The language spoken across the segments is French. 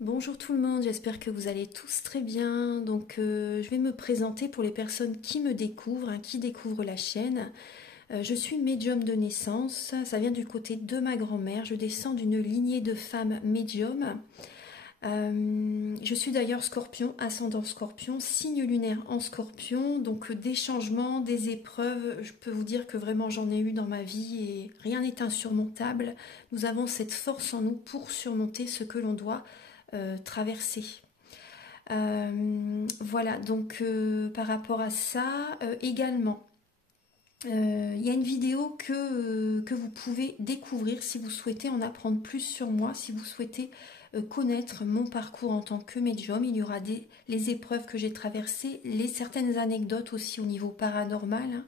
Bonjour tout le monde, j'espère que vous allez tous très bien. Je vais me présenter pour les personnes qui me découvrent, qui découvrent la chaîne. Je suis médium de naissance, ça vient du côté de ma grand-mère. Je descends d'une lignée de femmes médiums. Je suis d'ailleurs scorpion, ascendant scorpion, signe lunaire en scorpion. Donc des changements, des épreuves, je peux vous dire que vraiment j'en ai eu dans ma vie et rien n'est insurmontable. Nous avons cette force en nous pour surmonter ce que l'on doit traverser. Voilà, par rapport à ça, également, il y a une vidéo que vous pouvez découvrir si vous souhaitez en apprendre plus sur moi, si vous souhaitez connaître mon parcours en tant que médium. Il y aura les épreuves que j'ai traversées, certaines anecdotes aussi au niveau paranormal,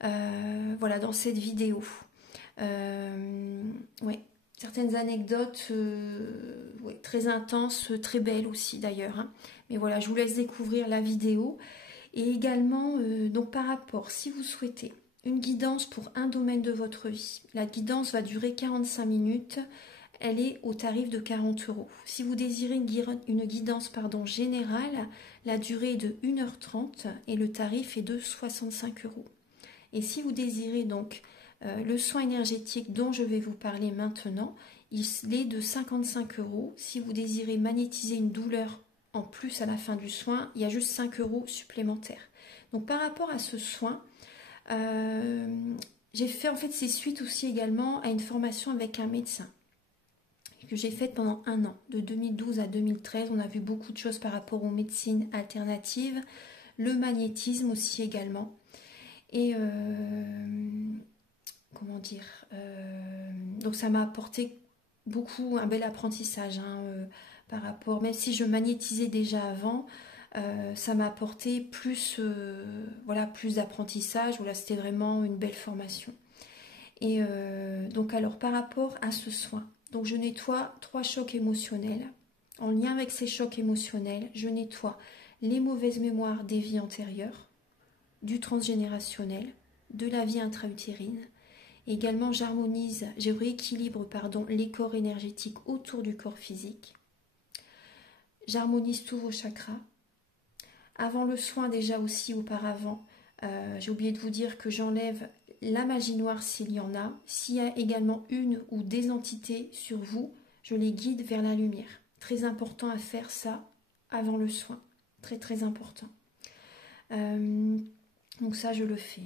voilà, dans cette vidéo. Ouais. Certaines anecdotes ouais, très intenses, très belles aussi d'ailleurs. Mais voilà, je vous laisse découvrir la vidéo. Et également, donc par rapport, si vous souhaitez une guidance pour un domaine de votre vie, la guidance va durer 45 minutes. Elle est au tarif de 40 €. Si vous désirez une guidance générale, la durée est de 1h30 et le tarif est de 65 €. Et si vous désirez donc le soin énergétique dont je vais vous parler maintenant, il est de 55 €. Si vous désirez magnétiser une douleur en plus à la fin du soin, il y a juste 5 € supplémentaires. Donc par rapport à ce soin, j'ai fait en fait c'est suite aussi également à une formation avec un médecin que j'ai faite pendant un an, de 2012 à 2013. On a vu beaucoup de choses par rapport aux médecines alternatives, le magnétisme aussi également. Et comment dire, donc ça m'a apporté beaucoup, un bel apprentissage par rapport, même si je magnétisais déjà avant, ça m'a apporté plus, voilà, plus d'apprentissage. Voilà, c'était vraiment une belle formation. Et donc alors par rapport à ce soin, donc je nettoie 3 chocs émotionnels. En lien avec ces chocs émotionnels, je nettoie les mauvaises mémoires des vies antérieures, du transgénérationnel, de la vie intra-utérine. Également, je rééquilibre les corps énergétiques autour du corps physique. J'harmonise tous vos chakras. Avant le soin, déjà aussi auparavant, j'ai oublié de vous dire que j'enlève la magie noire s'il y en a. S'il y a également une ou des entités sur vous, je les guide vers la lumière. Très important à faire ça avant le soin. Très très important. Donc ça, je le fais.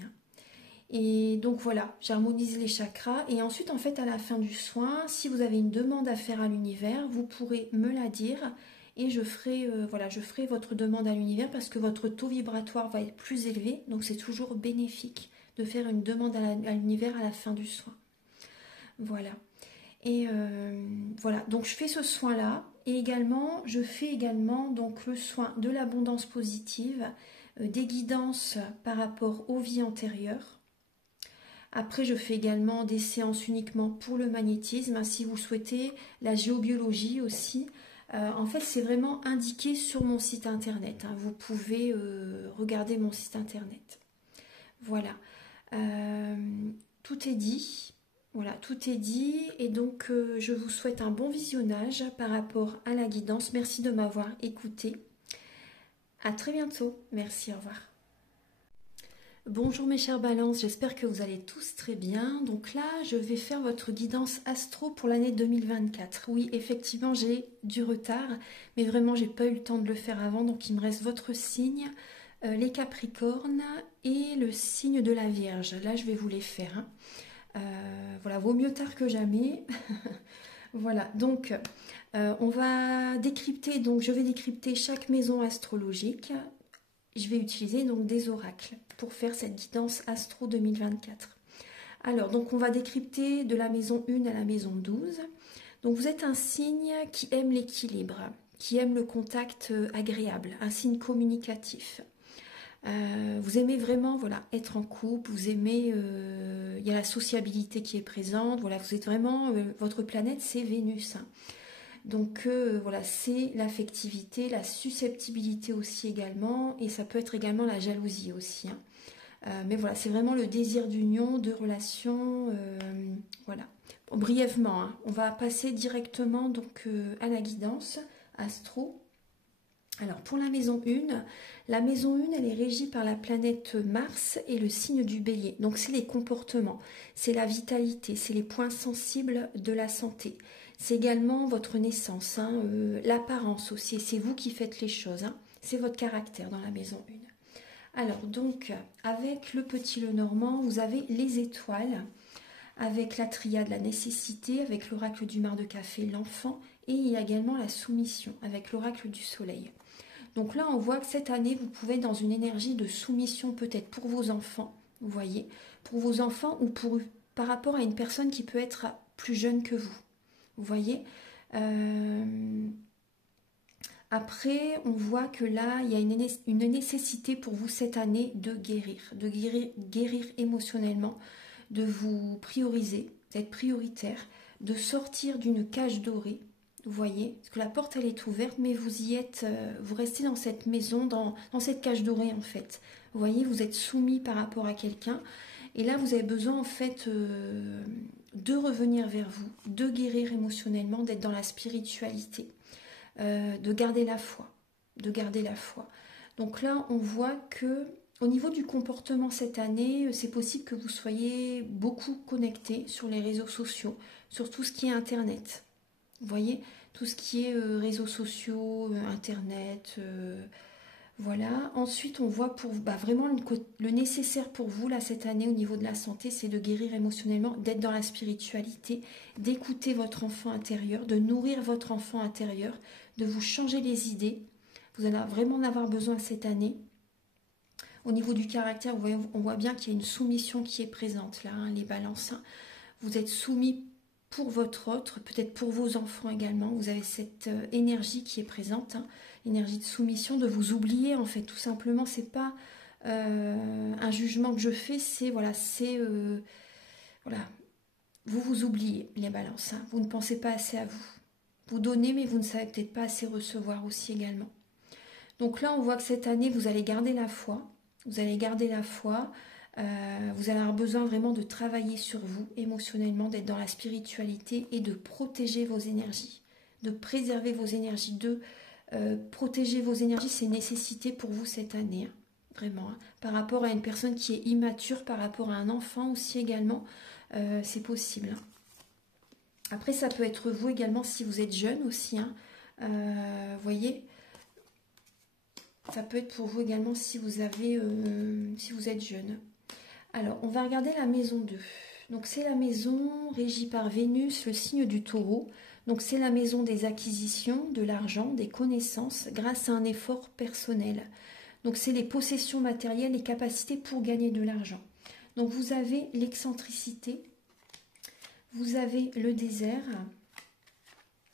Et donc voilà, j'harmonise les chakras. Et ensuite, en fait, à la fin du soin, si vous avez une demande à faire à l'univers, vous pourrez me la dire. Et je ferai votre demande à l'univers parce que votre taux vibratoire va être plus élevé. Donc c'est toujours bénéfique de faire une demande à l'univers à la fin du soin. Voilà. Et voilà, donc je fais ce soin-là. Et également, je fais également donc le soin de l'abondance positive, des guidances par rapport aux vies antérieures. Après, je fais également des séances uniquement pour le magnétisme, si vous souhaitez, la géobiologie aussi. En fait, c'est vraiment indiqué sur mon site internet. Vous pouvez regarder mon site internet. Voilà. Tout est dit. Voilà, tout est dit. Et donc, je vous souhaite un bon visionnage par rapport à la guidance. Merci de m'avoir écouté. À très bientôt. Merci, au revoir. Bonjour mes chers balances, j'espère que vous allez tous très bien. Donc là, je vais faire votre guidance astro pour l'année 2024. Oui, effectivement, j'ai du retard, mais vraiment, j'ai pas eu le temps de le faire avant. Donc il me reste votre signe, les Capricornes et le signe de la Vierge. Là, je vais vous les faire. Voilà, vaut mieux tard que jamais. Voilà, donc on va décrypter, donc je vais décrypter chaque maison astrologique. Je vais utiliser donc des oracles pour faire cette guidance astro 2024. Alors, donc on va décrypter de la maison 1 à la maison 12. Donc vous êtes un signe qui aime l'équilibre, qui aime le contact agréable, un signe communicatif. Vous aimez vraiment voilà, être en couple, vous aimez, il y a la sociabilité qui est présente, voilà, vous êtes vraiment, votre planète c'est Vénus. Donc voilà, c'est l'affectivité, la susceptibilité aussi également, et ça peut être également la jalousie aussi. Mais voilà, c'est vraiment le désir d'union, de relation, voilà. Bon, brièvement, on va passer directement donc à la guidance astro. Alors pour la maison 1, elle est régie par la planète Mars et le signe du Bélier. Donc c'est les comportements, c'est la vitalité, c'est les points sensibles de la santé. C'est également votre naissance, hein, l'apparence aussi, c'est vous qui faites les choses, hein. C'est votre caractère dans la maison 1. Alors donc avec le petit Lenormand, vous avez les étoiles, avec la triade, la nécessité, avec l'oracle du mar de café, l'enfant, et il y a également la soumission, avec l'oracle du soleil. Donc là, on voit que cette année, vous pouvez être dans une énergie de soumission peut-être pour vos enfants, vous voyez, pour vos enfants ou par rapport à une personne qui peut être plus jeune que vous, vous voyez. Après, on voit que là, il y a une nécessité pour vous cette année de guérir émotionnellement, de vous prioriser, d'être prioritaire, de sortir d'une cage dorée. Vous voyez, parce que la porte elle est ouverte, mais vous y êtes, vous restez dans cette maison, dans cette cage dorée en fait. Vous voyez, vous êtes soumis par rapport à quelqu'un, et là vous avez besoin en fait de revenir vers vous, de guérir émotionnellement, d'être dans la spiritualité, de garder la foi, Donc là, on voit que au niveau du comportement cette année, c'est possible que vous soyez beaucoup connecté sur les réseaux sociaux, sur tout ce qui est Internet. Vous voyez, tout ce qui est réseaux sociaux, Internet, voilà. Ensuite, on voit pour vraiment le nécessaire pour vous là cette année au niveau de la santé, c'est de guérir émotionnellement, d'être dans la spiritualité, d'écouter votre enfant intérieur, de nourrir votre enfant intérieur, de vous changer les idées. Vous allez vraiment en avoir besoin cette année. Au niveau du caractère, on voit bien qu'il y a une soumission qui est présente là, hein, les balances. Hein. Vous êtes soumis pour votre autre, peut-être pour vos enfants également. Vous avez cette énergie qui est présente, hein, énergie de soumission, de vous oublier en fait, tout simplement. C'est pas un jugement que je fais, c'est voilà, vous vous oubliez les balances. Hein. Vous ne pensez pas assez à vous. Vous donnez, mais vous ne savez peut-être pas assez recevoir aussi également. Donc là, on voit que cette année, vous allez garder la foi. Vous allez garder la foi. Vous allez avoir besoin vraiment de travailler sur vous émotionnellement, d'être dans la spiritualité et de protéger vos énergies, de préserver vos énergies, de protéger vos énergies, c'est une nécessité pour vous cette année, hein, vraiment. Hein. Par rapport à une personne qui est immature, par rapport à un enfant aussi également, c'est possible. Hein. Après, ça peut être vous également si vous êtes jeune aussi. Hein. Vous voyez, ça peut être pour vous également si vous êtes jeune. Alors, on va regarder la maison 2. Donc, c'est la maison régie par Vénus, le signe du taureau. Donc, c'est la maison des acquisitions, de l'argent, des connaissances, grâce à un effort personnel. Donc, c'est les possessions matérielles, les capacités pour gagner de l'argent. Donc, vous avez l'excentricité, vous avez le désert,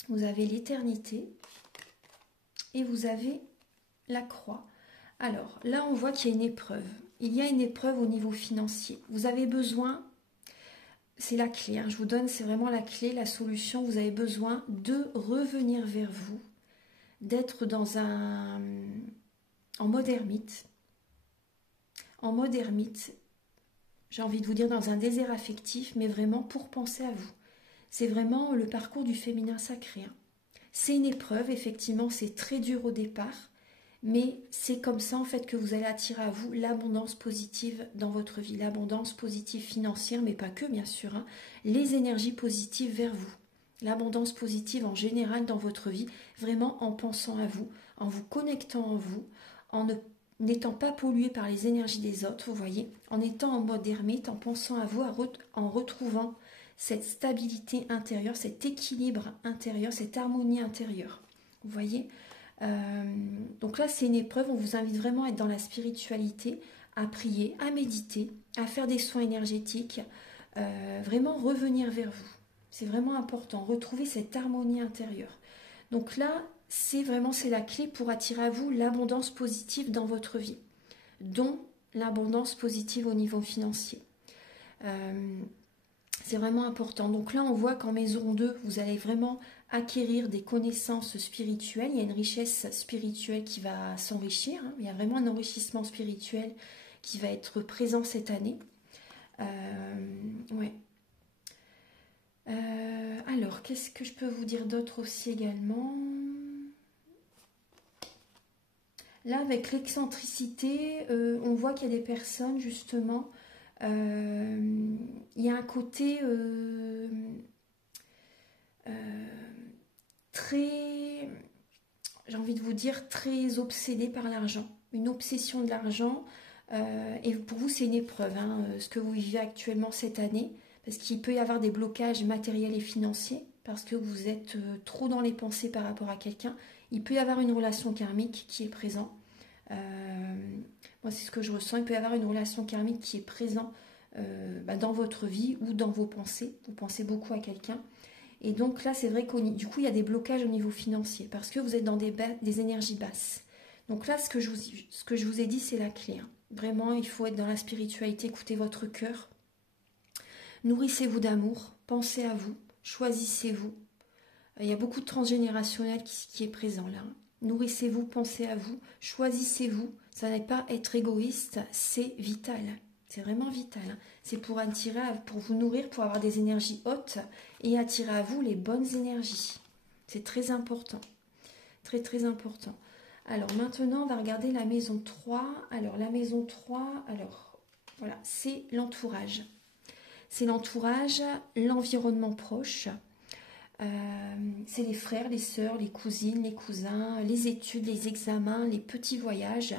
vous avez l'éternité et vous avez la croix. Alors, là, on voit qu'il y a une épreuve. Il y a une épreuve au niveau financier. Vous avez besoin, c'est la clé, hein, je vous donne, c'est vraiment la clé, la solution. Vous avez besoin de revenir vers vous, d'être en mode ermite. En mode ermite, j'ai envie de vous dire dans un désert affectif, mais vraiment pour penser à vous. C'est vraiment le parcours du féminin sacré. Hein. C'est une épreuve, effectivement, c'est très dur au départ. Mais c'est comme ça en fait que vous allez attirer à vous l'abondance positive dans votre vie, l'abondance positive financière, mais pas que bien sûr, hein, les énergies positives vers vous, l'abondance positive en général dans votre vie, vraiment en pensant à vous, en vous connectant en vous, en n'étant pas pollué par les énergies des autres, vous voyez, en étant en mode ermite, en pensant à vous, en retrouvant cette stabilité intérieure, cet équilibre intérieur, cette harmonie intérieure, vous voyez. Donc là c'est une épreuve, on vous invite vraiment à être dans la spiritualité, à prier, à méditer, à faire des soins énergétiques, vraiment revenir vers vous. C'est vraiment important, retrouver cette harmonie intérieure. Donc là, c'est la clé pour attirer à vous l'abondance positive dans votre vie, dont l'abondance positive au niveau financier. C'est vraiment important. Donc là, on voit qu'en maison 2, vous allez vraiment acquérir des connaissances spirituelles. Il y a une richesse spirituelle qui va s'enrichir. Hein. Il y a vraiment un enrichissement spirituel qui va être présent cette année. Ouais. Alors, qu'est-ce que je peux vous dire d'autre aussi également? Là, avec l'excentricité, on voit qu'il y a des personnes, justement, il y a un côté très, j'ai envie de vous dire, très obsédé par l'argent. Une obsession de l'argent. Et pour vous, c'est une épreuve, hein, ce que vous vivez actuellement cette année. Parce qu'il peut y avoir des blocages matériels et financiers. Parce que vous êtes trop dans les pensées par rapport à quelqu'un. Il peut y avoir une relation karmique qui est présente. Moi, c'est ce que je ressens. Il peut y avoir une relation karmique qui est présente dans votre vie ou dans vos pensées. Vous pensez beaucoup à quelqu'un. Et donc là, c'est vrai du coup, il y a des blocages au niveau financier parce que vous êtes dans des énergies basses. Donc là, ce que je vous ai dit, c'est la clé, hein. Vraiment, il faut être dans la spiritualité, écoutez votre cœur. Nourrissez-vous d'amour, pensez à vous, choisissez-vous. Il y a beaucoup de transgénérationnel qui est présent là. Nourrissez-vous, pensez à vous, choisissez-vous. Ça n'est pas être égoïste, c'est vital. C'est vraiment vital. C'est pour attirer, pour vous nourrir, pour avoir des énergies hautes et attirer à vous les bonnes énergies. C'est très important. Très très important. Alors maintenant, on va regarder la maison 3. Alors la maison 3, alors voilà, c'est l'entourage. C'est l'entourage, l'environnement proche. C'est les frères, les sœurs, les cousines, les cousins, les études, les examens, les petits voyages,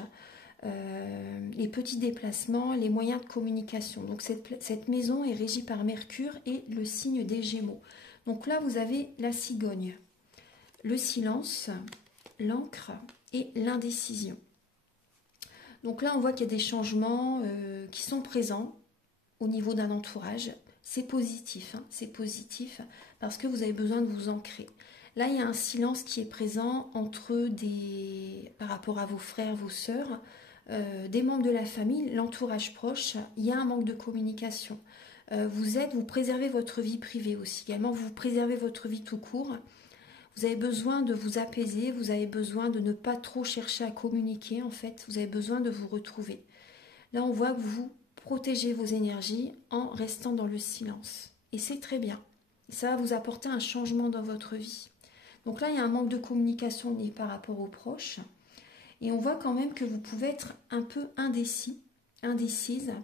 les petits déplacements, les moyens de communication. Donc cette maison est régie par Mercure et le signe des Gémeaux. Donc là, vous avez la cigogne, le silence, l'encre et l'indécision. Donc là, on voit qu'il y a des changements qui sont présents au niveau d'un entourage. C'est positif, hein, c'est positif parce que vous avez besoin de vous ancrer. Là, il y a un silence qui est présent par rapport à vos frères, vos sœurs, des membres de la famille, l'entourage proche. Il y a un manque de communication. Vous préservez votre vie privée aussi. Également, vous préservez votre vie tout court. Vous avez besoin de vous apaiser, vous avez besoin de ne pas trop chercher à communiquer en fait. Vous avez besoin de vous retrouver. Là, on voit que vous protégez vos énergies en restant dans le silence. Et c'est très bien. Ça va vous apporter un changement dans votre vie. Donc là, il y a un manque de communication par rapport aux proches. Et on voit quand même que vous pouvez être un peu indécise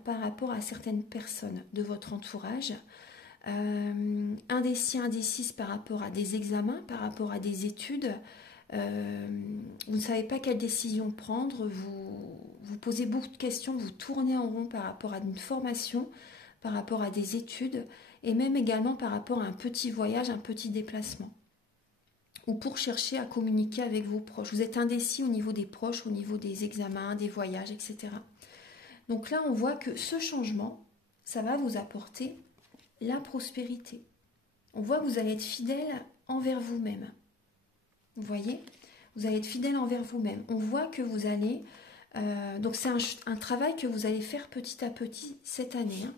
par rapport à certaines personnes de votre entourage. Indécise par rapport à des examens, par rapport à des études. Vous ne savez pas quelle décision prendre, vous posez beaucoup de questions, vous tournez en rond par rapport à une formation, par rapport à des études, et même également par rapport à un petit voyage, un petit déplacement. Ou pour chercher à communiquer avec vos proches. Vous êtes indécis au niveau des proches, au niveau des examens, des voyages, etc. Donc là, on voit que ce changement, ça va vous apporter la prospérité. On voit que vous allez être fidèle envers vous-même. Vous voyez, vous allez être fidèle envers vous-même. On voit que vous allez... donc c'est un travail que vous allez faire petit à petit cette année. Hein.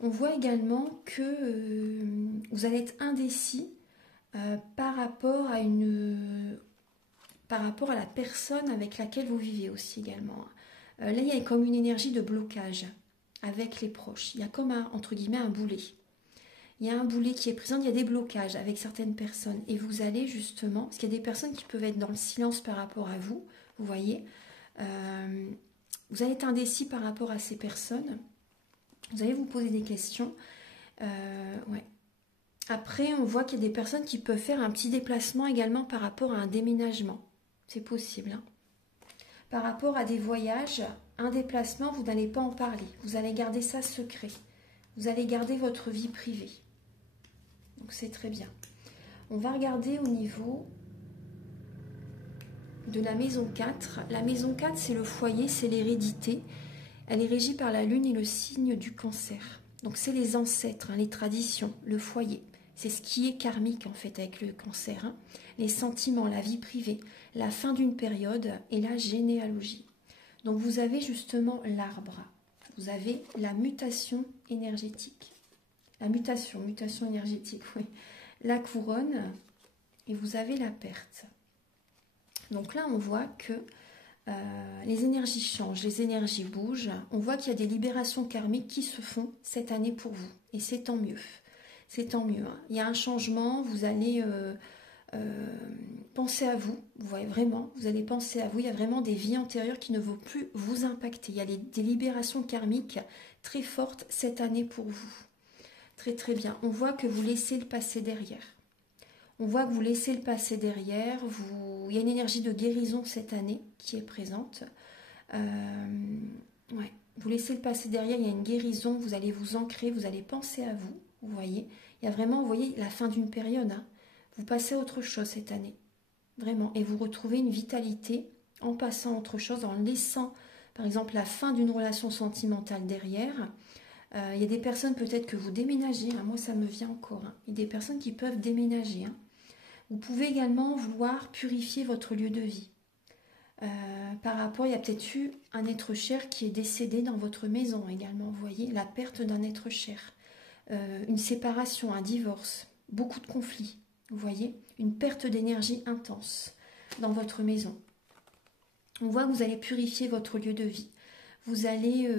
On voit également que vous allez être indécis par rapport à la personne avec laquelle vous vivez aussi également. Là, il y a comme une énergie de blocage avec les proches. Il y a comme entre guillemets un boulet. Il y a un boulet qui est présent, il y a des blocages avec certaines personnes. Et vous allez justement, parce qu'il y a des personnes qui peuvent être dans le silence par rapport à vous, vous voyez, vous allez être indécis par rapport à ces personnes. Vous allez vous poser des questions. Ouais. Après, on voit qu'il y a des personnes qui peuvent faire un petit déplacement également par rapport à un déménagement. C'est possible. Hein. Par rapport à des voyages, un déplacement, vous n'allez pas en parler. Vous allez garder ça secret. Vous allez garder votre vie privée. Donc c'est très bien. On va regarder au niveau de la maison 4. La maison 4, c'est le foyer, c'est l'hérédité. Elle est régie par la lune et le signe du cancer. Donc c'est les ancêtres, hein, les traditions, le foyer. C'est ce qui est karmique en fait avec le cancer. Hein. Les sentiments, la vie privée, la fin d'une période et la généalogie. Donc vous avez justement l'arbre. Vous avez la mutation énergétique. La mutation énergétique, oui. La couronne et vous avez la perte. Donc là, on voit que les énergies changent, les énergies bougent. On voit qu'il y a des libérations karmiques qui se font cette année pour vous. Et c'est tant mieux. C'est tant mieux. Hein. Il y a un changement, vous allez Pensez à vous, vous voyez vraiment, vous allez penser à vous, il y a vraiment des vies antérieures qui ne vont plus vous impacter. Il y a des libérations karmiques très fortes cette année pour vous. Très très bien. On voit que vous laissez le passé derrière. On voit que vous laissez le passé derrière. Il y a une énergie de guérison cette année qui est présente. Ouais. Vous laissez le passé derrière, il y a une guérison, vous allez vous ancrer, vous allez penser à vous. Vous voyez, il y a vraiment, vous voyez, la fin d'une période. Hein. Vous passez à autre chose cette année. Vraiment. Et vous retrouvez une vitalité en passant à autre chose, en laissant, par exemple, la fin d'une relation sentimentale derrière. Il y a des personnes peut-être que vous déménagez, hein, moi ça me vient encore, hein. Il y a des personnes qui peuvent déménager. Hein. Vous pouvez également vouloir purifier votre lieu de vie. Par rapport, il y a peut-être eu un être cher qui est décédé dans votre maison également, vous voyez, la perte d'un être cher, une séparation, un divorce, beaucoup de conflits, vous voyez, une perte d'énergie intense dans votre maison. On voit que vous allez purifier votre lieu de vie. Vous allez,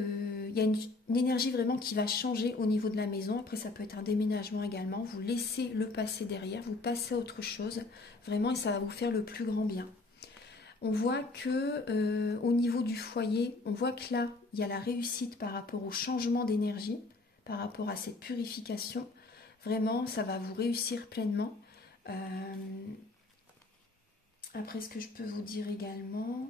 il y a une énergie vraiment qui va changer au niveau de la maison. Après, ça peut être un déménagement également. Vous laissez le passé derrière, vous passez à autre chose, vraiment, et ça va vous faire le plus grand bien. On voit que au niveau du foyer, on voit que là, il y a la réussite par rapport au changement d'énergie, par rapport à cette purification. Vraiment, ça va vous réussir pleinement. Après, ce que je peux vous dire également...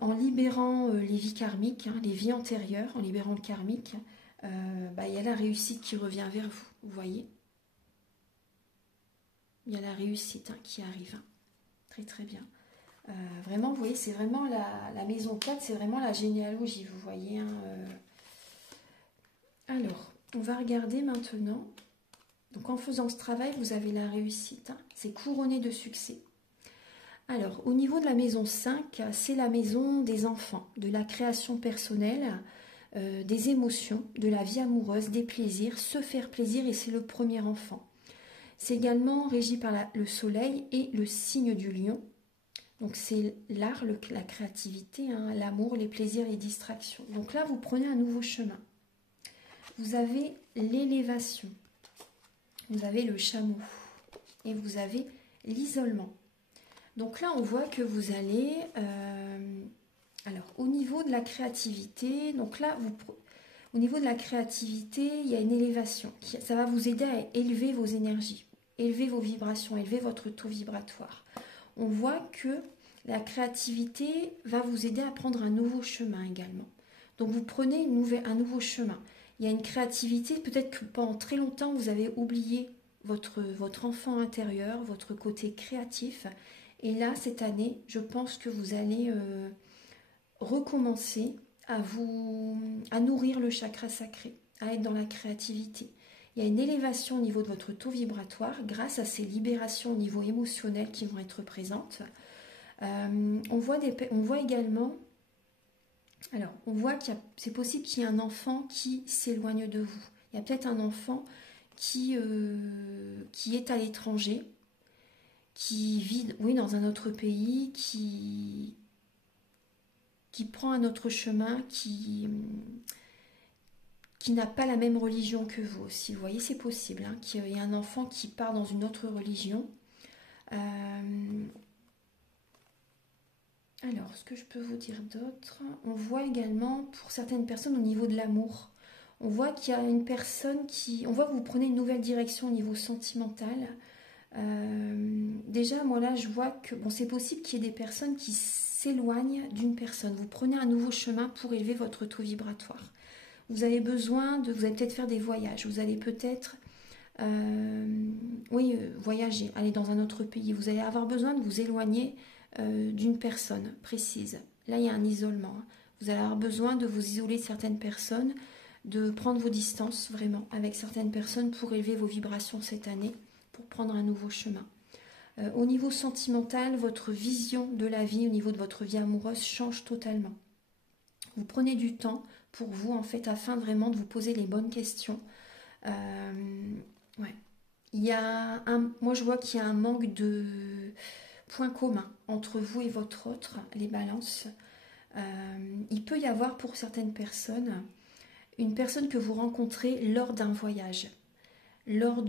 en libérant les vies karmiques, hein, les vies antérieures, en libérant le karmique, il y a la réussite qui revient vers vous, vous voyez. Il y a la réussite hein, qui arrive. Hein. Très très bien. Vraiment, vous voyez, c'est vraiment la maison 4, c'est vraiment la généalogie, vous voyez. Hein, Alors, on va regarder maintenant. Donc en faisant ce travail, vous avez la réussite. Hein, c'est couronné de succès. Alors, au niveau de la maison 5, c'est la maison des enfants, de la création personnelle, des émotions, de la vie amoureuse, des plaisirs, se faire plaisir et c'est le premier enfant. C'est également régi par le soleil et le signe du lion. Donc c'est l'art, la créativité, hein, l'amour, les plaisirs, les distractions. Donc là, vous prenez un nouveau chemin. Vous avez l'élévation, vous avez le chameau et vous avez l'isolement. Donc là, on voit que vous allez... alors, au niveau de la créativité, donc là, au niveau de la créativité, il y a une élévation. Ça va vous aider à élever vos énergies, élever vos vibrations, élever votre taux vibratoire. On voit que la créativité va vous aider à prendre un nouveau chemin également. Donc, vous prenez un nouveau chemin. Il y a une créativité, peut-être que pendant très longtemps, vous avez oublié votre enfant intérieur, votre côté créatif. Et là, cette année, je pense que vous allez recommencer à nourrir le chakra sacré, à être dans la créativité. Il y a une élévation au niveau de votre taux vibratoire grâce à ces libérations au niveau émotionnel qui vont être présentes. On voit également, alors on voit que c'est possible qu'il y ait un enfant qui s'éloigne de vous. Il y a peut-être un enfant qui est à l'étranger, qui vit, oui, dans un autre pays, qui prend un autre chemin, qui n'a pas la même religion que vous aussi. Vous voyez, c'est possible hein, qu'il y ait un enfant qui part dans une autre religion. Alors, ce que je peux vous dire d'autre, on voit également pour certaines personnes au niveau de l'amour, on voit qu'il y a une personne on voit que vous prenez une nouvelle direction au niveau sentimental. Déjà, moi là, je vois que bon, c'est possible qu'il y ait des personnes qui s'éloignent d'une personne. Vous prenez un nouveau chemin pour élever votre taux vibratoire. Vous allez peut-être faire des voyages. Vous allez peut-être, voyager, aller dans un autre pays. Vous allez avoir besoin de vous éloigner d'une personne précise. Là, il y a un isolement. Vous allez avoir besoin de vous isoler de certaines personnes, de prendre vos distances vraiment avec certaines personnes pour élever vos vibrations cette année, pour prendre un nouveau chemin. Au niveau sentimental, votre vision de la vie, au niveau de votre vie amoureuse, change totalement. Vous prenez du temps pour vous, en fait, afin vraiment de vous poser les bonnes questions. Ouais. Moi, je vois qu'il y a un manque de points communs entre vous et votre autre, les balances. Il peut y avoir pour certaines personnes une personne que vous rencontrez lors d'un voyage. lors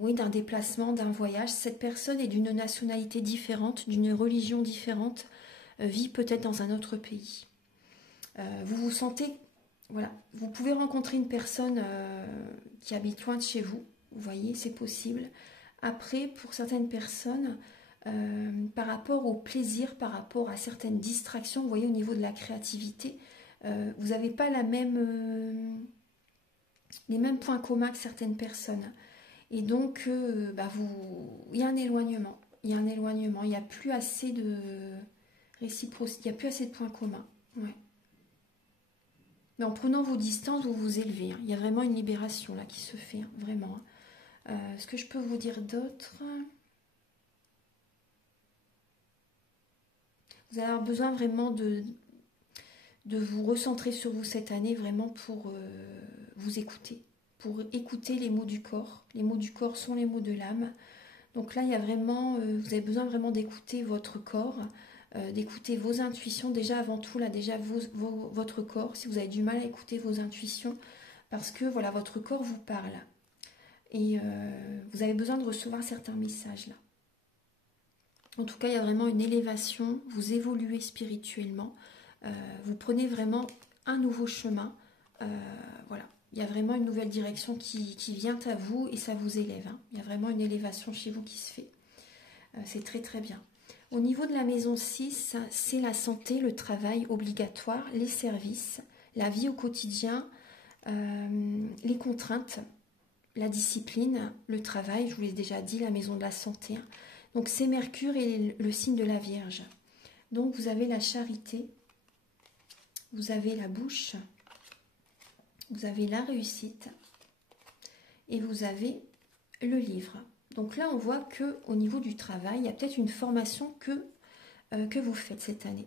oui, d'un déplacement, d'un voyage. Cette personne est d'une nationalité différente, d'une religion différente, vit peut-être dans un autre pays. Vous vous sentez, voilà, vous pouvez rencontrer une personne qui habite loin de chez vous, vous voyez, c'est possible. Après, pour certaines personnes, par rapport au plaisir, par rapport à certaines distractions, vous voyez, au niveau de la créativité, vous n'avez pas les mêmes points communs que certaines personnes. Et donc, il y a un éloignement. Il y a un éloignement. Il n'y a plus assez de réciprocité. Il n'y a plus assez de points communs. Ouais. Mais en prenant vos distances, vous vous élevez. Hein. Il y a vraiment une libération là qui se fait. Hein, vraiment. Ce que je peux vous dire d'autre? Vous allez avoir besoin vraiment de vous recentrer sur vous cette année, vraiment pour vous écouter. Pour écouter les mots du corps. Les mots du corps sont les mots de l'âme. Donc là, il y a vraiment, vous avez besoin vraiment d'écouter votre corps, d'écouter vos intuitions. Déjà, avant tout, là, déjà votre corps, si vous avez du mal à écouter vos intuitions, parce que voilà, votre corps vous parle. Et vous avez besoin de recevoir certains messages là. En tout cas, il y a vraiment une élévation, vous évoluez spirituellement, vous prenez vraiment un nouveau chemin. Voilà. Il y a vraiment une nouvelle direction qui vient à vous et ça vous élève. Hein. Il y a vraiment une élévation chez vous qui se fait. C'est très très bien. Au niveau de la maison 6, c'est la santé, le travail obligatoire, les services, la vie au quotidien, les contraintes, la discipline, le travail, je vous l'ai déjà dit, la maison de la santé. Hein. Donc c'est Mercure et le signe de la Vierge. Donc vous avez la charité, vous avez la bouche, vous avez la réussite et vous avez le livre. Donc là, on voit qu'au niveau du travail, il y a peut-être une formation que vous faites cette année.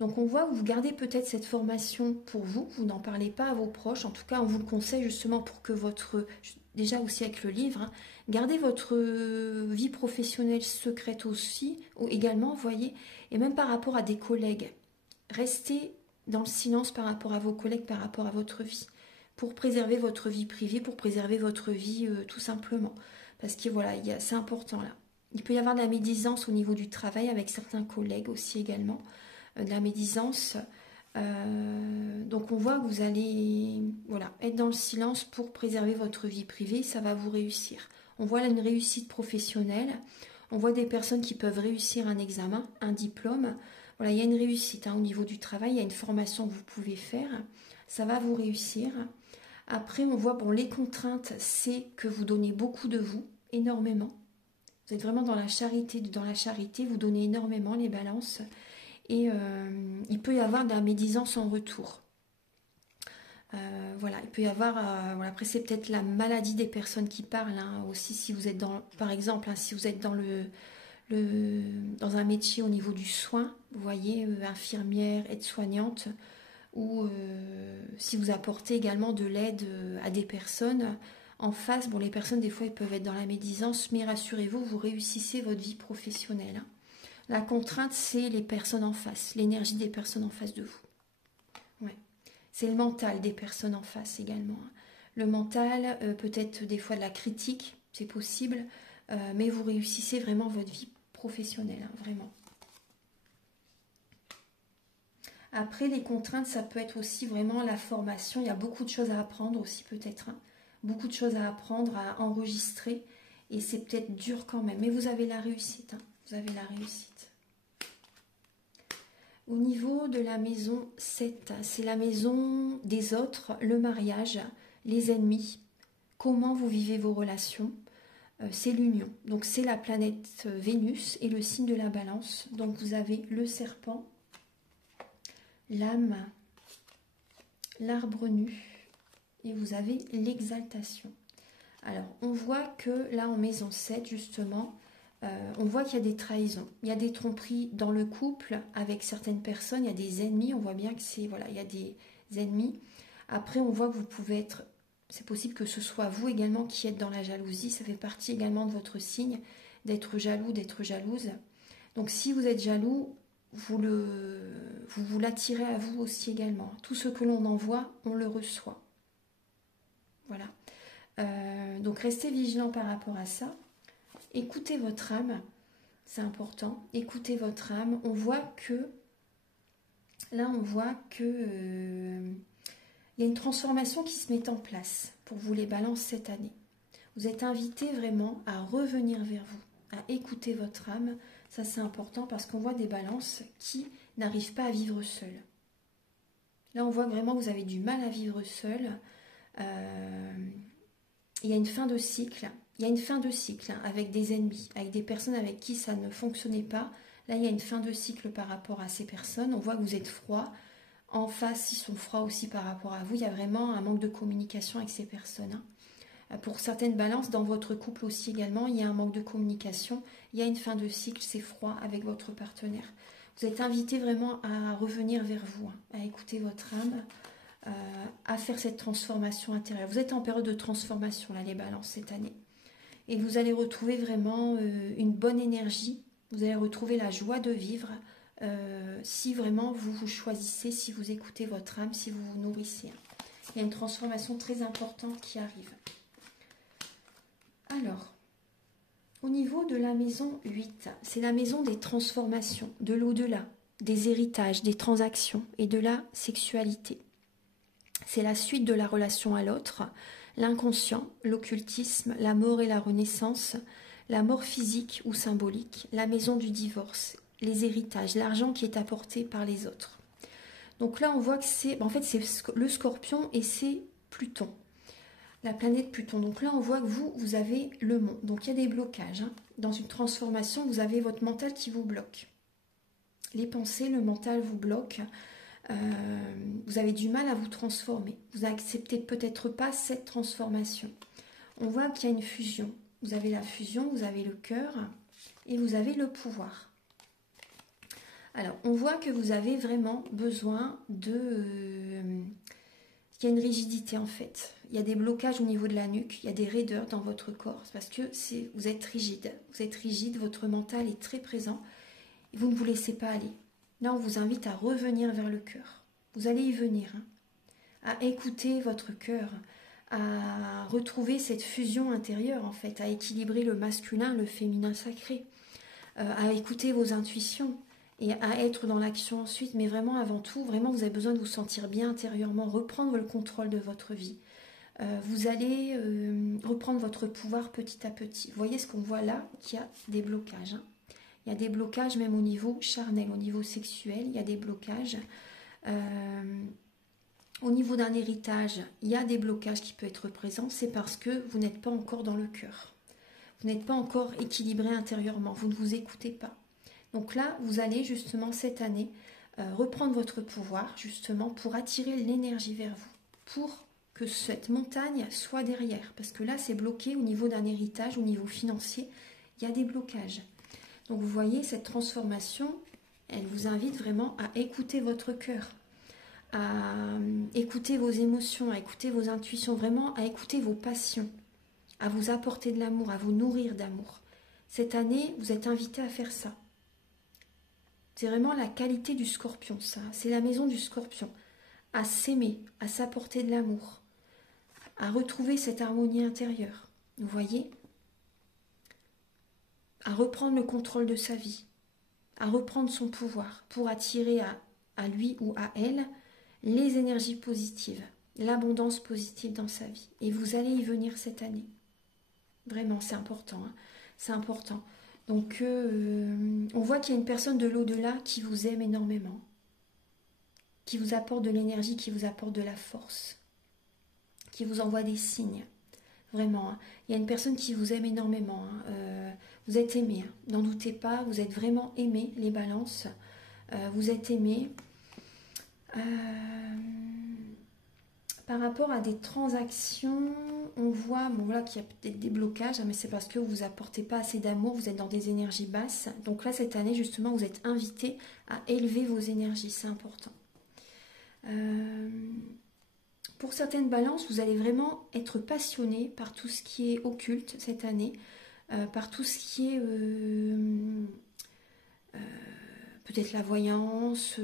Donc on voit que vous gardez peut-être cette formation pour vous, vous n'en parlez pas à vos proches, en tout cas on vous le conseille justement pour que déjà aussi avec le livre, hein, gardez votre vie professionnelle secrète aussi, ou également, vous voyez, et même par rapport à des collègues, restez dans le silence par rapport à vos collègues, par rapport à votre vie, pour préserver votre vie privée, pour préserver votre vie tout simplement. Parce que voilà, c'est important là. Il peut y avoir de la médisance au niveau du travail avec certains collègues aussi également, de la médisance. Donc on voit que vous allez être dans le silence pour préserver votre vie privée, ça va vous réussir. On voit là une réussite professionnelle, on voit des personnes qui peuvent réussir un examen, un diplôme. Voilà, il y a une réussite au niveau du travail, il y a une formation que vous pouvez faire, ça va vous réussir. Après, on voit, les contraintes, c'est que vous donnez beaucoup de vous, énormément. Vous êtes vraiment dans la charité, vous donnez énormément, les balances. Et il peut y avoir de la médisance en retour. Voilà, il peut y avoir, après c'est peut-être la maladie des personnes qui parlent, hein, aussi si vous êtes par exemple, hein, si vous êtes dans dans un métier au niveau du soin, vous voyez, infirmière, aide-soignante, ou si vous apportez également de l'aide à des personnes en face. Les personnes des fois elles peuvent être dans la médisance, mais rassurez-vous, vous réussissez votre vie professionnelle. Hein. La contrainte, c'est les personnes en face, l'énergie des personnes en face de vous. Ouais. C'est le mental des personnes en face également. Hein. Le mental, peut-être des fois de la critique, c'est possible, mais vous réussissez vraiment votre vie professionnelle, hein, vraiment. Après, les contraintes, ça peut être aussi vraiment la formation. Il y a beaucoup de choses à apprendre aussi peut-être. Hein. Beaucoup de choses à apprendre, à enregistrer. Et c'est peut-être dur quand même. Mais vous avez la réussite. Hein. Vous avez la réussite. Au niveau de la maison 7, c'est la maison des autres, le mariage, les ennemis. Comment vous vivez vos relations, c'est l'union. Donc c'est la planète Vénus et le signe de la balance. Donc vous avez le serpent, l'âme, l'arbre nu et vous avez l'exaltation. Alors on voit que là en maison 7 justement, on voit qu'il y a des trahisons, il y a des tromperies dans le couple avec certaines personnes, il y a des ennemis, on voit bien que il y a des ennemis. Après on voit que vous pouvez être, c'est possible que ce soit vous également qui êtes dans la jalousie, ça fait partie également de votre signe, d'être jaloux, d'être jalouse. Donc si vous êtes jaloux, vous l'attirez à vous aussi également. Tout ce que l'on envoie, on le reçoit. Voilà. Donc restez vigilant par rapport à ça. Écoutez votre âme, c'est important. Écoutez votre âme. On voit que il y a une transformation qui se met en place pour vous les balances cette année. Vous êtes invités vraiment à revenir vers vous, à écouter votre âme. Ça c'est important parce qu'on voit des balances qui n'arrivent pas à vivre seules. Là on voit vraiment que vous avez du mal à vivre seul. Il y a une fin de cycle. Il y a une fin de cycle avec des ennemis, avec des personnes avec qui ça ne fonctionnait pas. Là il y a une fin de cycle par rapport à ces personnes. On voit que vous êtes froid. En face, ils sont froids aussi par rapport à vous. Il y a vraiment un manque de communication avec ces personnes. Pour certaines balances, dans votre couple aussi également, il y a un manque de communication. Il y a une fin de cycle, c'est froid avec votre partenaire. Vous êtes invité vraiment à revenir vers vous, à écouter votre âme, à faire cette transformation intérieure. Vous êtes en période de transformation, là, les balances, cette année. Et vous allez retrouver vraiment une bonne énergie. Vous allez retrouver la joie de vivre. Si vraiment vous vous choisissez, si vous écoutez votre âme, si vous vous nourrissez. Il y a une transformation très importante qui arrive. Alors, au niveau de la maison 8, c'est la maison des transformations, de l'au-delà, des héritages, des transactions et de la sexualité. C'est la suite de la relation à l'autre, l'inconscient, l'occultisme, la mort et la renaissance, la mort physique ou symbolique, la maison du divorce, les héritages, l'argent qui est apporté par les autres. Donc là, on voit que c'est le Scorpion et c'est Pluton, la planète Pluton. Donc là, on voit que vous avez le monde. Donc il y a des blocages. Dans une transformation, vous avez votre mental qui vous bloque. Les pensées, le mental vous bloque. Vous avez du mal à vous transformer. Vous n'acceptez peut-être pas cette transformation. On voit qu'il y a une fusion. Vous avez la fusion, vous avez le cœur et vous avez le pouvoir. Alors, on voit que vous avez vraiment besoin de... il y a une rigidité en fait. Il y a des blocages au niveau de la nuque, il y a des raideurs dans votre corps. C'est parce que vous êtes rigide. Vous êtes rigide, votre mental est très présent. Et vous ne vous laissez pas aller. Là, on vous invite à revenir vers le cœur. Vous allez y venir. À écouter votre cœur. À retrouver cette fusion intérieure en fait. À équilibrer le masculin, le féminin sacré. À écouter vos intuitions. Et à être dans l'action ensuite, mais vraiment avant tout, vraiment vous avez besoin de vous sentir bien intérieurement, reprendre le contrôle de votre vie. Vous allez reprendre votre pouvoir petit à petit. Vous voyez ce qu'on voit là, qu'il y a des blocages. Il y a des blocages même au niveau charnel, au niveau sexuel, il y a des blocages. Au niveau d'un héritage, il y a des blocages qui peuvent être présents, c'est parce que vous n'êtes pas encore dans le cœur. Vous n'êtes pas encore équilibré intérieurement, vous ne vous écoutez pas. Donc là, vous allez justement cette année reprendre votre pouvoir justement pour attirer l'énergie vers vous, pour que cette montagne soit derrière. Parce que là, c'est bloqué au niveau d'un héritage, au niveau financier, il y a des blocages. Donc vous voyez, cette transformation, elle vous invite vraiment à écouter votre cœur, à écouter vos émotions, à écouter vos intuitions, vraiment à écouter vos passions, à vous apporter de l'amour, à vous nourrir d'amour. Cette année, vous êtes invité à faire ça. C'est vraiment la qualité du Scorpion, ça. C'est la maison du Scorpion. À s'aimer, à s'apporter de l'amour, à retrouver cette harmonie intérieure. Vous voyez ? À reprendre le contrôle de sa vie, à reprendre son pouvoir pour attirer à lui ou à elle les énergies positives, l'abondance positive dans sa vie. Et vous allez y venir cette année. Vraiment, c'est important. C'est important. Donc, on voit qu'il y a une personne de l'au-delà qui vous aime énormément, qui vous apporte de l'énergie, qui vous apporte de la force, qui vous envoie des signes. Vraiment, il y a une personne qui vous aime énormément. Vous êtes aimé, n'en doutez pas, vous êtes vraiment aimé, les balances. Vous êtes aimé. Par rapport à des transactions, on voit voilà, qu'il y a peut-être des blocages, mais c'est parce que vous n'apportez pas assez d'amour, vous êtes dans des énergies basses. Donc là, cette année, justement, vous êtes invité à élever vos énergies, c'est important. Pour certaines balances, vous allez vraiment être passionné par tout ce qui est occulte cette année, par tout ce qui est peut-être la voyance,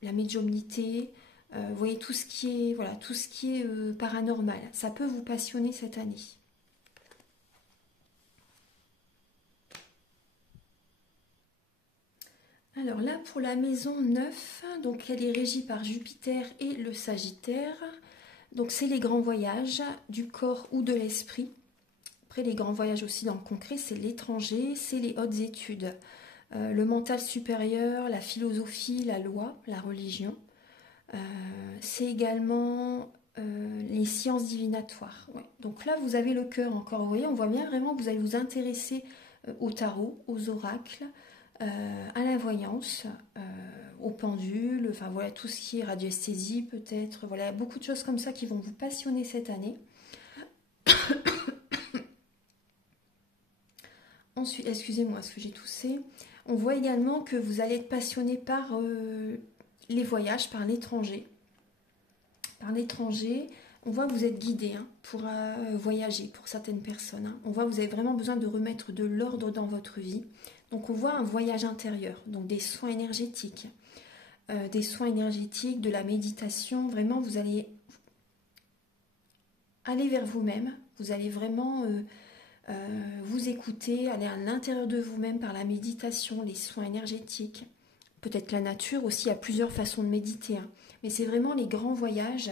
la médiumnité, Vous voyez, tout ce qui est, voilà, tout ce qui est paranormal, ça peut vous passionner cette année. Alors là, pour la maison 9, donc elle est régie par Jupiter et le Sagittaire. Donc c'est les grands voyages du corps ou de l'esprit. Après, les grands voyages aussi dans le concret, c'est l'étranger, c'est les hautes études. Le mental supérieur, la philosophie, la loi, la religion. C'est également les sciences divinatoires. Ouais. Donc là, vous avez le cœur encore. Vous voyez, on voit bien vraiment que vous allez vous intéresser au tarot, aux oracles, à la voyance, au pendule, enfin voilà, tout ce qui est radiesthésie peut-être. Voilà, beaucoup de choses comme ça qui vont vous passionner cette année. Ensuite, excusez-moi, parce que j'ai toussé. On voit également que vous allez être passionné par les voyages, par l'étranger. Par l'étranger, on voit que vous êtes guidé pour voyager pour certaines personnes. On voit que vous avez vraiment besoin de remettre de l'ordre dans votre vie. Donc on voit un voyage intérieur, donc des soins énergétiques. De la méditation. Vraiment, vous allez aller vers vous-même. Vous allez vraiment vous écouter, aller à l'intérieur de vous-même par la méditation, les soins énergétiques. Peut-être la nature aussi, il y a plusieurs façons de méditer. Mais c'est vraiment les grands voyages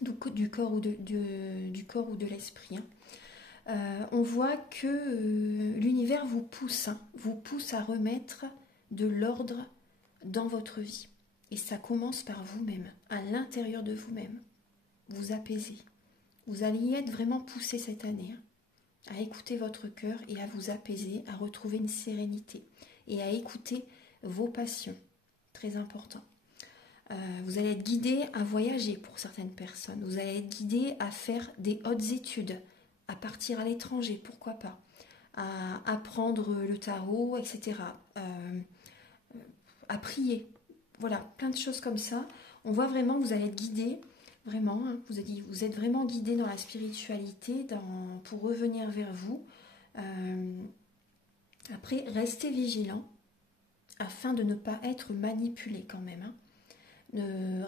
du corps ou de l'esprit. On voit que l'univers vous pousse à remettre de l'ordre dans votre vie. Et ça commence par vous-même, à l'intérieur de vous-même. Vous apaiser. Vous allez y être vraiment poussé cette année, à écouter votre cœur et à vous apaiser, à retrouver une sérénité et à écouter vos passions. Très important. Vous allez être guidé à voyager pour certaines personnes. Vous allez être guidé à faire des hautes études, à partir à l'étranger, pourquoi pas, à apprendre le tarot, etc. À prier. Voilà, plein de choses comme ça. On voit vraiment que vous allez être guidé, vraiment, vous êtes vraiment guidé dans la spiritualité, pour revenir vers vous. Après, restez vigilant afin de ne pas être manipulé quand même.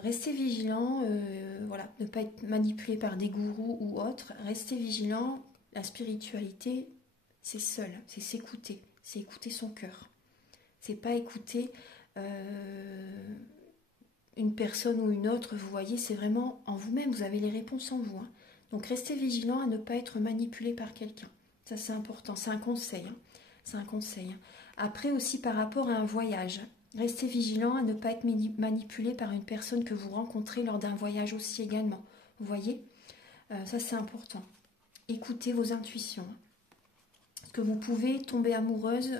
Restez vigilant, voilà, ne pas être manipulé par des gourous ou autres. Restez vigilant. La spiritualité, c'est seul, c'est s'écouter, c'est écouter son cœur. C'est pas écouter une personne ou une autre, vous voyez, c'est vraiment en vous-même, vous avez les réponses en vous. Donc restez vigilant à ne pas être manipulé par quelqu'un. Ça c'est important, c'est un conseil. C'est un conseil. Après aussi par rapport à un voyage, restez vigilant à ne pas être manipulé par une personne que vous rencontrez lors d'un voyage aussi également. Vous voyez, ça c'est important. Écoutez vos intuitions. Parce que vous pouvez tomber amoureuse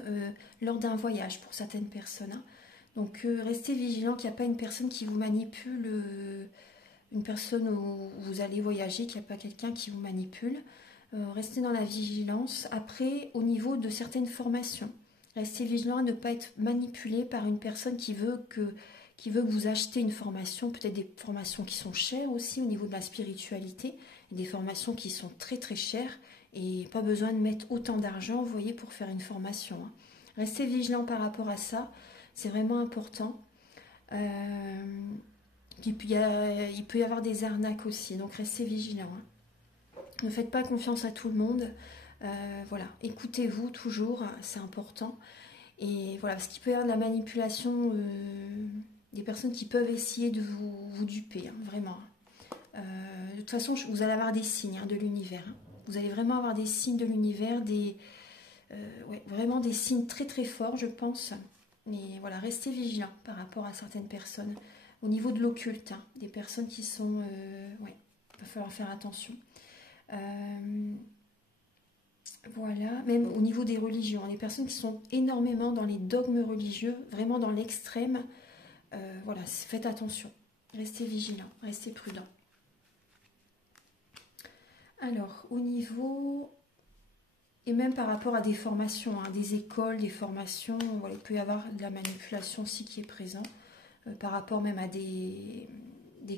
lors d'un voyage pour certaines personnes. Donc restez vigilant qu'il n'y a pas une personne qui vous manipule, une personne où vous allez voyager, qu'il n'y a pas quelqu'un qui vous manipule. Restez dans la vigilance. Après, au niveau de certaines formations, restez vigilant à ne pas être manipulé par une personne qui veut que vous achetez une formation, peut-être des formations qui sont chères aussi au niveau de la spiritualité, et des formations qui sont très très chères et pas besoin de mettre autant d'argent, vous voyez, pour faire une formation. Restez vigilant par rapport à ça, c'est vraiment important. Il peut y avoir des arnaques aussi, donc restez vigilant. Ne faites pas confiance à tout le monde. Voilà, écoutez-vous toujours, c'est important. Et voilà, parce qu'il peut y avoir de la manipulation, des personnes qui peuvent essayer de vous duper, vraiment. De toute façon, vous allez avoir des signes de l'univers. Vous allez vraiment avoir des signes de l'univers, vraiment des signes très très forts, je pense. Mais voilà, restez vigilants par rapport à certaines personnes. Au niveau de l'occulte, des personnes qui sont... il va falloir faire attention. Voilà, même au niveau des religions, les personnes qui sont énormément dans les dogmes religieux, vraiment dans l'extrême, voilà, faites attention, restez vigilants, restez prudents. Alors, au niveau, et même par rapport à des formations, des écoles, des formations, voilà, il peut y avoir de la manipulation aussi qui est présent, par rapport même à des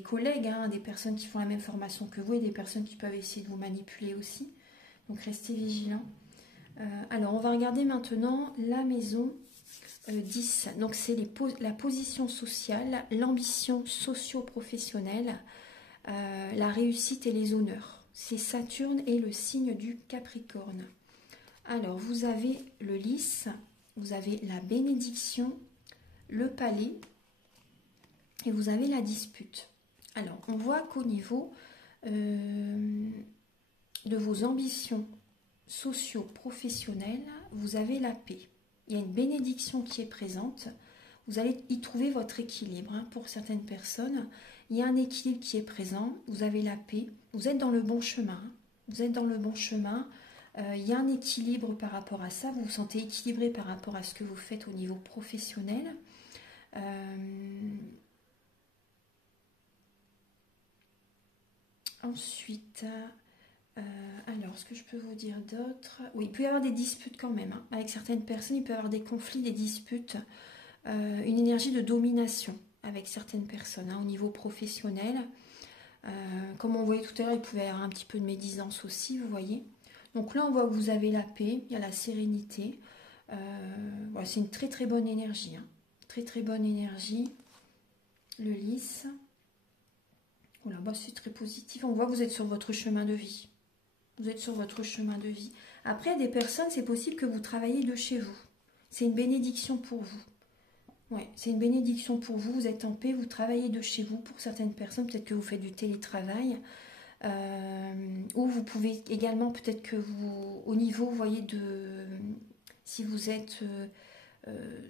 collègues, des personnes qui font la même formation que vous et des personnes qui peuvent essayer de vous manipuler aussi. Donc restez vigilants. Alors on va regarder maintenant la maison 10. Donc c'est la position sociale, l'ambition socio-professionnelle, la réussite et les honneurs. C'est Saturne et le signe du Capricorne. Alors vous avez le lys, vous avez la bénédiction, le palais et vous avez la dispute. Alors on voit qu'au niveau de vos ambitions socio-professionnelles, vous avez la paix. Il y a une bénédiction qui est présente. Vous allez y trouver votre équilibre. Pour certaines personnes, il y a un équilibre qui est présent. Vous avez la paix. Vous êtes dans le bon chemin. Vous êtes dans le bon chemin. Il y a un équilibre par rapport à ça. Vous vous sentez équilibré par rapport à ce que vous faites au niveau professionnel. Ensuite... alors, ce que je peux vous dire d'autre? Oui, il peut y avoir des disputes quand même. Avec certaines personnes, il peut y avoir des conflits, des disputes. Une énergie de domination avec certaines personnes au niveau professionnel. Comme on voyait tout à l'heure, il pouvait y avoir un petit peu de médisance aussi, vous voyez. Donc là, on voit que vous avez la paix, il y a la sérénité. Voilà, c'est une très très bonne énergie. Très très bonne énergie. Le lys. Voilà, bah, c'est très positif. On voit que vous êtes sur votre chemin de vie. Vous êtes sur votre chemin de vie. Après, il y a des personnes, c'est possible que vous travaillez de chez vous. C'est une bénédiction pour vous. Ouais, c'est une bénédiction pour vous. Vous êtes en paix, vous travaillez de chez vous. Pour certaines personnes, peut-être que vous faites du télétravail. Ou vous pouvez également, peut-être que vous, au niveau, vous voyez, si vous êtes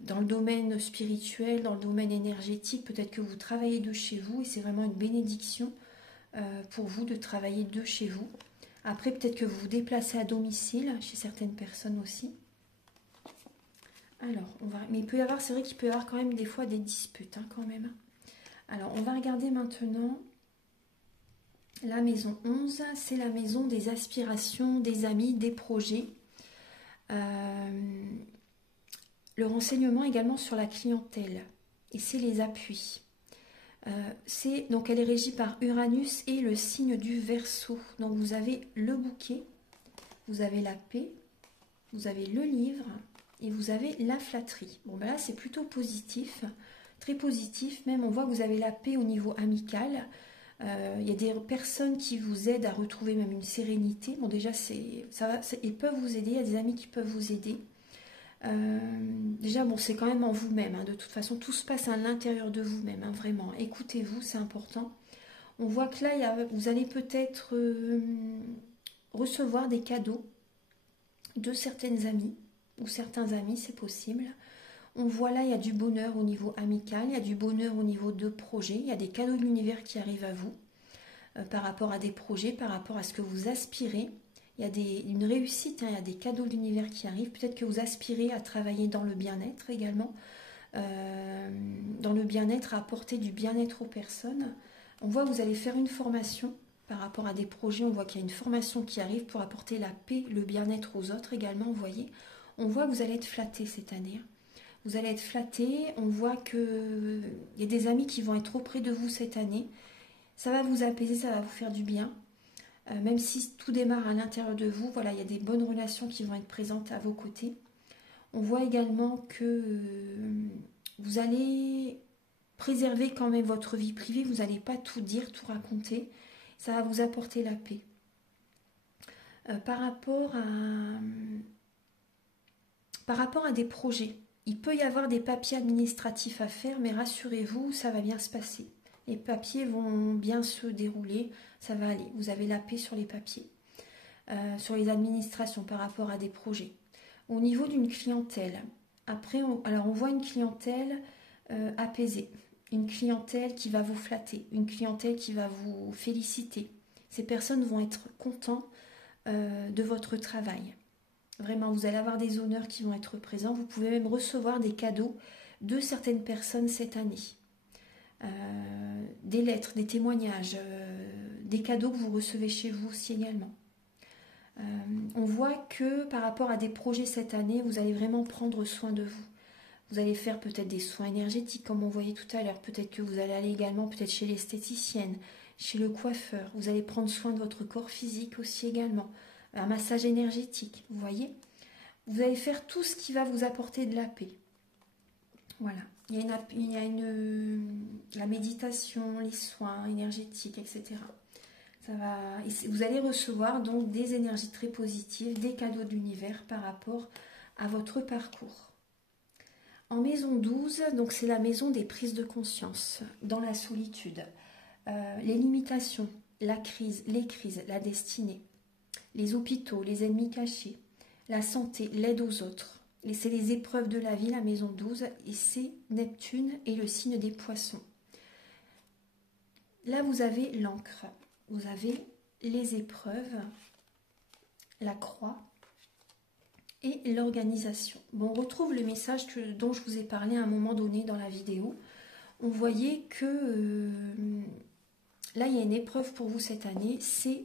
dans le domaine spirituel, dans le domaine énergétique, peut-être que vous travaillez de chez vous. Et c'est vraiment une bénédiction pour vous de travailler de chez vous. Après, peut-être que vous vous déplacez à domicile, chez certaines personnes aussi. Alors, mais il peut y avoir, c'est vrai qu'il peut y avoir quand même des fois des disputes, quand même. Alors, on va regarder maintenant la maison 11. C'est la maison des aspirations, des amis, des projets. Le renseignement également sur la clientèle. Et c'est les appuis. Donc elle est régie par Uranus et le signe du Verseau. Donc vous avez le bouquet, vous avez la paix, vous avez le livre et vous avez la flatterie. Bon ben là c'est plutôt positif, très positif même. On voit que vous avez la paix au niveau amical. Il y a des personnes qui vous aident à retrouver même une sérénité. Bon déjà ils peuvent vous aider, il y a des amis qui peuvent vous aider. Déjà bon c'est quand même en vous-même, de toute façon tout se passe à l'intérieur de vous-même, vraiment, écoutez-vous, c'est important. On voit que là vous allez peut-être recevoir des cadeaux de certaines amies ou certains amis, c'est possible. On voit là il y a du bonheur au niveau amical, il y a du bonheur au niveau de projets, il y a des cadeaux de l'univers qui arrivent à vous par rapport à des projets, par rapport à ce que vous aspirez. Il y a une réussite, il y a des cadeaux de l'univers qui arrivent. Peut-être que vous aspirez à travailler dans le bien-être également. Dans le bien-être, à apporter du bien-être aux personnes. On voit que vous allez faire une formation par rapport à des projets. On voit qu'il y a une formation qui arrive pour apporter la paix, le bien-être aux autres également, vous voyez. On voit que vous allez être flatté cette année. Vous allez être flatté. On voit qu'il y a des amis qui vont être auprès de vous cette année. Ça va vous apaiser, ça va vous faire du bien. Même si tout démarre à l'intérieur de vous, voilà, il y a des bonnes relations qui vont être présentes à vos côtés. On voit également que vous allez préserver quand même votre vie privée, vous n'allez pas tout dire, tout raconter. Ça va vous apporter la paix. Par rapport à des projets, il peut y avoir des papiers administratifs à faire, mais rassurez-vous, ça va bien se passer. Les papiers vont bien se dérouler, ça va aller. Vous avez la paix sur les papiers, sur les administrations par rapport à des projets. Au niveau d'une clientèle, après, on voit une clientèle apaisée, une clientèle qui va vous flatter, une clientèle qui va vous féliciter. Ces personnes vont être contents de votre travail. Vraiment, vous allez avoir des honneurs qui vont être présents. Vous pouvez même recevoir des cadeaux de certaines personnes cette année. Des lettres, des témoignages, des cadeaux que vous recevez chez vous aussi également. On voit que par rapport à des projets cette année, vous allez vraiment prendre soin de vous. Vous allez faire peut-être des soins énergétiques comme on voyait tout à l'heure. Peut-être que vous allez aller également peut-être chez l'esthéticienne, chez le coiffeur. Vous allez prendre soin de votre corps physique aussi également. Un massage énergétique, vous voyez. Vous allez faire tout ce qui va vous apporter de la paix. Voilà. La méditation, les soins énergétiques, etc. Vous allez recevoir donc des énergies très positives, des cadeaux de l'univers par rapport à votre parcours. En maison 12, donc c'est la maison des prises de conscience, dans la solitude, les limitations, la crise, les crises, la destinée, les hôpitaux, les ennemis cachés, la santé, l'aide aux autres. C'est les épreuves de la vie, la maison 12, et c'est Neptune et le signe des poissons. Là, vous avez l'encre, vous avez les épreuves, la croix et l'organisation. Bon, on retrouve le message dont je vous ai parlé à un moment donné dans la vidéo. On voyait que là, il y a une épreuve pour vous cette année, c'est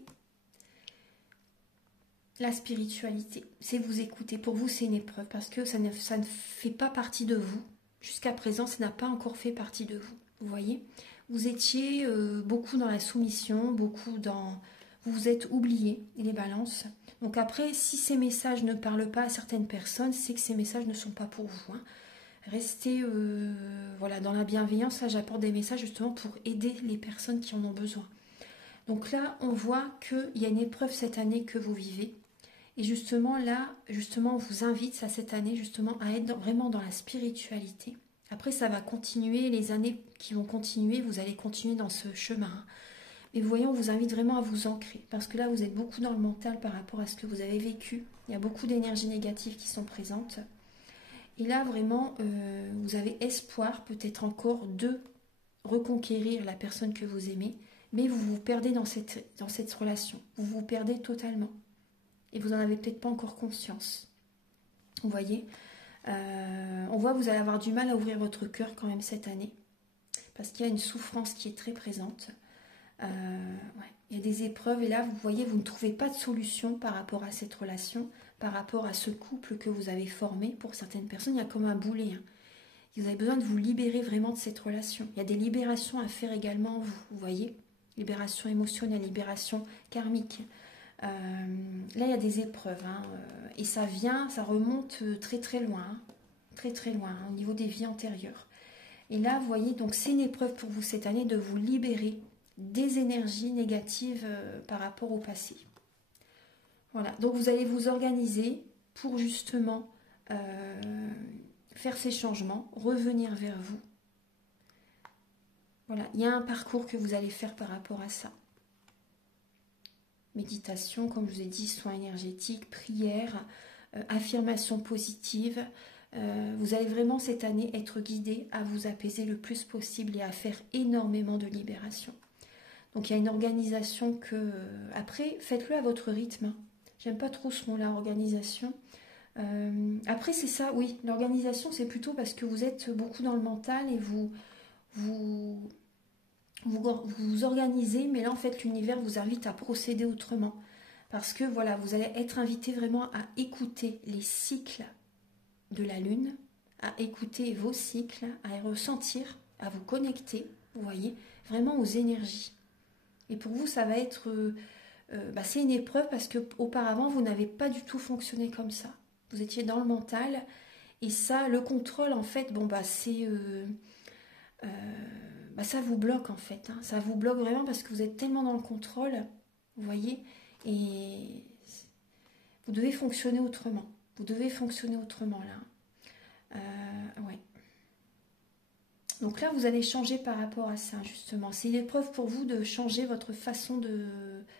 la spiritualité. C'est vous écouter. Pour vous, c'est une épreuve parce que ça ne fait pas partie de vous. Jusqu'à présent, ça n'a pas encore fait partie de vous. Vous voyez ? Vous étiez beaucoup dans la soumission, beaucoup dans... Vous vous êtes oublié, les balances. Donc après, si ces messages ne parlent pas à certaines personnes, c'est que ces messages ne sont pas pour vous. Hein. Restez voilà, dans la bienveillance. Là, j'apporte des messages justement pour aider les personnes qui en ont besoin. Donc là, on voit qu'il y a une épreuve cette année que vous vivez. Et justement, là, on vous invite à cette année justement à être vraiment dans la spiritualité. Après, ça va continuer, les années qui vont continuer, vous allez continuer dans ce chemin. Mais vous voyez, on vous invite vraiment à vous ancrer. Parce que là, vous êtes beaucoup dans le mental par rapport à ce que vous avez vécu. Il y a beaucoup d'énergies négatives qui sont présentes. Et là, vraiment, vous avez espoir peut-être encore de reconquérir la personne que vous aimez. Mais vous vous perdez dans cette relation. Vous vous perdez totalement. Et vous n'en avez peut-être pas encore conscience. Vous voyez, on voit que vous allez avoir du mal à ouvrir votre cœur quand même cette année. Parce qu'il y a une souffrance qui est très présente. Il y a des épreuves et là, vous voyez, vous ne trouvez pas de solution par rapport à cette relation, par rapport à ce couple que vous avez formé. Pour certaines personnes, il y a comme un boulet. Hein. Vous avez besoin de vous libérer vraiment de cette relation. Il y a des libérations à faire également, vous voyez. Libération émotionnelle, libération karmique. Là, il y a des épreuves hein, et ça remonte très très loin, hein, très très loin hein, au niveau des vies antérieures. Et là, vous voyez, donc c'est une épreuve pour vous cette année de vous libérer des énergies négatives par rapport au passé. Voilà, donc vous allez vous organiser pour justement faire ces changements, revenir vers vous. Voilà, il y a un parcours que vous allez faire par rapport à ça. Méditation, comme je vous ai dit, soins énergétiques, prières, affirmations positives. Vous allez vraiment cette année être guidé à vous apaiser le plus possible et à faire énormément de libération. Donc il y a une organisation que... après, faites-le à votre rythme. Hein. J'aime pas trop ce mot-là, organisation. Après, c'est ça, oui. L'organisation, c'est plutôt parce que vous êtes beaucoup dans le mental et vous organisez, mais là en fait l'univers vous invite à procéder autrement parce que voilà, vous allez être invité vraiment à écouter les cycles de la lune, à écouter vos cycles, à ressentir, à vous connecter, vous voyez, vraiment aux énergies. Et pour vous ça va être c'est une épreuve parce que auparavant vous n'avez pas du tout fonctionné comme ça, vous étiez dans le mental et ça, le contrôle en fait, c'est ça vous bloque en fait, hein. Ça vous bloque vraiment parce que vous êtes tellement dans le contrôle, vous voyez, et vous devez fonctionner autrement. Vous devez fonctionner autrement là. Ouais. Donc là, vous allez changer par rapport à ça justement. C'est une épreuve pour vous de changer votre façon de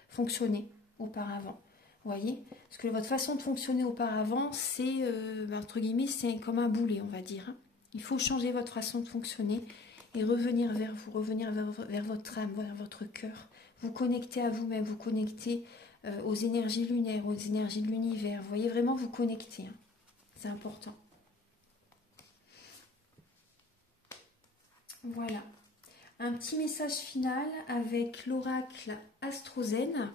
fonctionner auparavant. Vous voyez, parce que votre façon de fonctionner auparavant, c'est entre guillemets, c'est comme un boulet, on va dire. Hein. Il faut changer votre façon de fonctionner. Et revenir vers vous, revenir vers votre âme, vers votre cœur. Vous connecter à vous-même, vous connecter aux énergies lunaires, aux énergies de l'univers. Vous voyez, vraiment vous connecter. Hein. C'est important. Voilà. Un petit message final avec l'oracle Astrozen.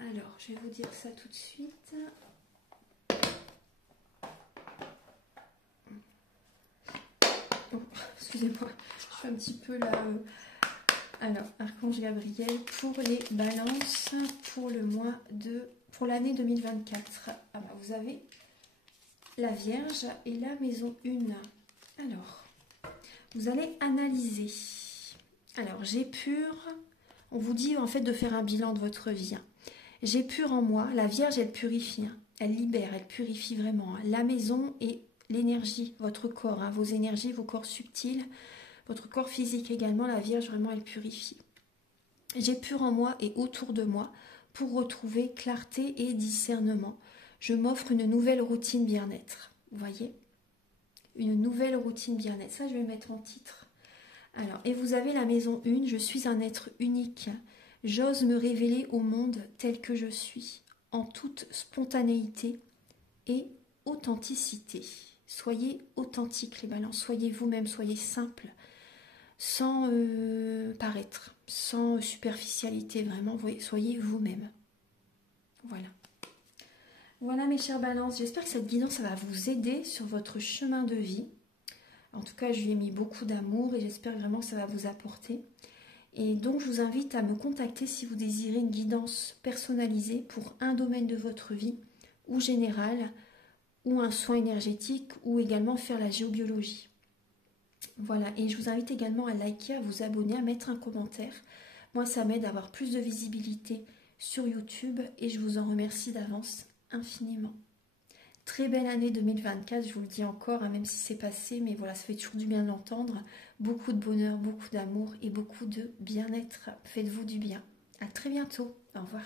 Alors, je vais vous dire ça tout de suite. Oh, excusez-moi, je suis un petit peu là. Alors, Archange Gabriel pour les balances pour le mois pour l'année 2024. Ah bah, vous avez la Vierge et la maison 1. Alors, vous allez analyser. Alors, j'ai pur, on vous dit en fait de faire un bilan de votre vie. Hein. J'ai pur en moi, la Vierge elle purifie, hein. Elle libère, elle purifie vraiment. Hein. La maison et l'énergie, votre corps, hein, vos énergies, vos corps subtils, votre corps physique également, la Vierge vraiment elle purifie. J'ai pur en moi et autour de moi pour retrouver clarté et discernement. Je m'offre une nouvelle routine bien-être. Vous voyez? Une nouvelle routine bien-être. Ça, je vais mettre en titre. Alors, et vous avez la maison 1. Je suis un être unique. J'ose me révéler au monde tel que je suis, en toute spontanéité et authenticité. Soyez authentiques, les balances. Soyez vous-même, soyez simples, sans paraître, sans superficialité, vraiment. Soyez vous-même. Voilà. Voilà mes chères balances, j'espère que cette guidance ça va vous aider sur votre chemin de vie. En tout cas, je lui ai mis beaucoup d'amour et j'espère vraiment que ça va vous apporter. Et donc, je vous invite à me contacter si vous désirez une guidance personnalisée pour un domaine de votre vie ou général, ou un soin énergétique, ou également faire la géobiologie. Voilà, et je vous invite également à liker, à vous abonner, à mettre un commentaire. Moi, ça m'aide à avoir plus de visibilité sur YouTube et je vous en remercie d'avance infiniment. Très belle année 2024, je vous le dis encore, hein, même si c'est passé, mais voilà, ça fait toujours du bien de l'entendre. Beaucoup de bonheur, beaucoup d'amour et beaucoup de bien-être. Faites-vous du bien. À très bientôt. Au revoir.